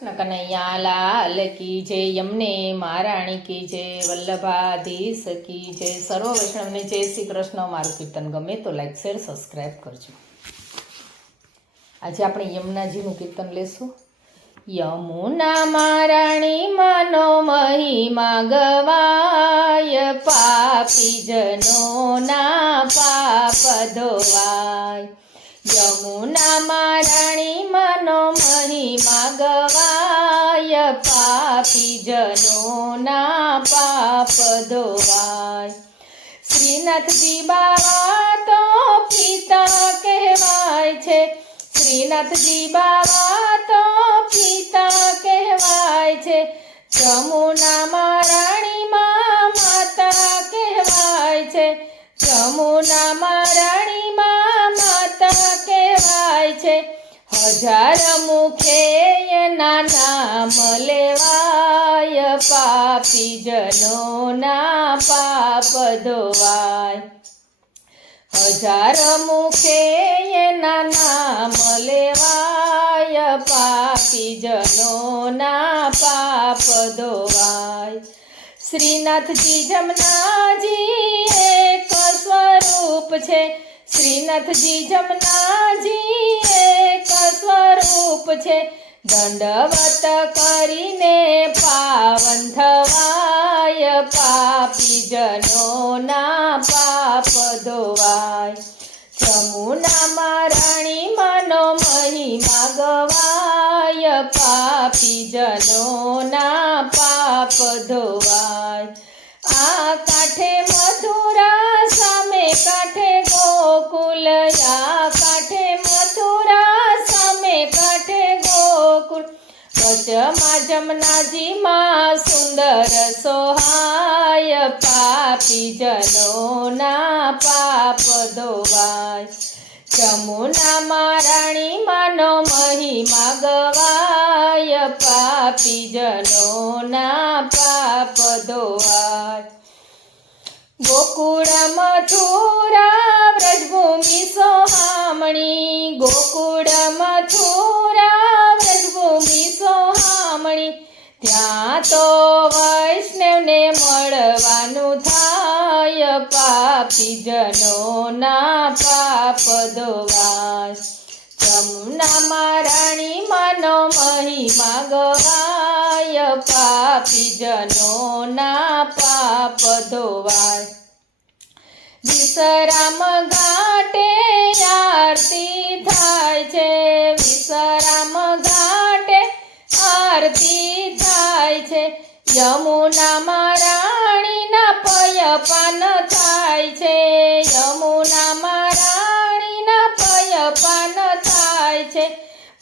कृष्ण कन्हैया लाल की जय, यमुने महाराणी की जय, वल्लभाधीश की जय। सर्व वैष्णव ने जय श्री कृष्ण। मारू कीर्तन गमे तो लाइक शेर सब्सक्राइब करजो। आज આપણે યમુનાજીનું કીર્તન લેશું। યમુના महाराणी मानो महिमा गवाय, पापी जनोना पाप धोवाय। यमुना महाराणी मानो महिमा गवाय, पापी जनोना पाप धोवाय। श्रीनाथजी बाबा तो पिता कहवाय छे, श्रीनाथजी बाबा तो पिता कहवाय छे। यमुना महाराणी माँ माता कहवाय छे, यमुना महाराणी माँ माता कहवाय छे। हजार मुखे एना नाम लेवाय, पापी जनोना पाप धोवाय। हजार मुखे एना नाम लेवाय, पापी जनोना पाप धोवाय। श्रीनाथजी जमनाजी एक स्वरूप छे, श्रीनाथजी जमनाजी एक स्वरूप छे। दंडवत करीने पावन थवाय, पापी जनोना पाप धोवाय। यमुना महाराणी मानो महिमा गवाय, पापी जनोना पाप धोवाय। आ काठे मथुरा सामे काठे गोकुल, आ काठे मथुरा सामे काठे गोकुल। वचमा जमनाजी माँ सुंदर सोहाय, पापी जनोना पाप धोवाय। यमुना महाराणी मानो महिमा गवाय, पापी जनोना पाप धोवाय। गोकुळ मथुरा व्रजभूमि सोहामणी, गोकुळ मथुरा व्रजभूमि सोहामणी। ત્યાં તો વૈષ્ણવને મળવાનું થાય, પાપી જનોના પાપ ધોવાય। यमुना महाराणी मानो महिमा गवाय, पापी जनोना पाप धोवाय। विश्राम घाटे आरती थाय छे, विश्राम घाटे आरती थाय छे। यमुना महाराणी ना पयपान थाय छे, यमुना महाराणी ना पयपान थाय छे।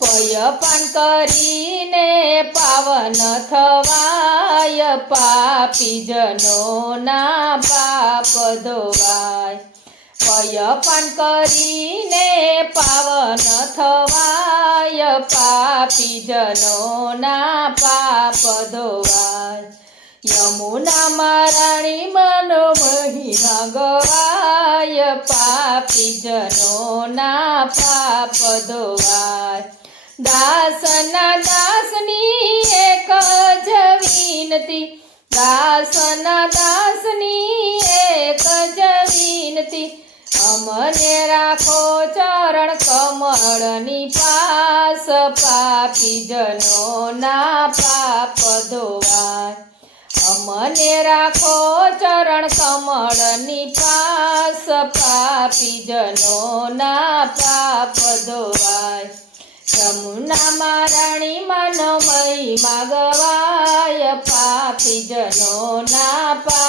पयपान करीने पावन थवाय, पापी जनोना पाप धोवाय। पयपान करीने पावन थवाय, पापी जनोना पाप धोवाय। यमुना महाराणी मानो महिमा गवाय, पापी जनोना पाप धोवाय। दासना दासनी एक ज विनती, दासना दासनी एक ज विनती। अमने राखो चरण कमळनी पास, पापी जनोना पाप धोवाय। अमने राखो चरण कमळनी पास, पापी जनोना पाप धोवाय। यमुना महाराणी मानो महिमा गवाय, पापी जनोना पाप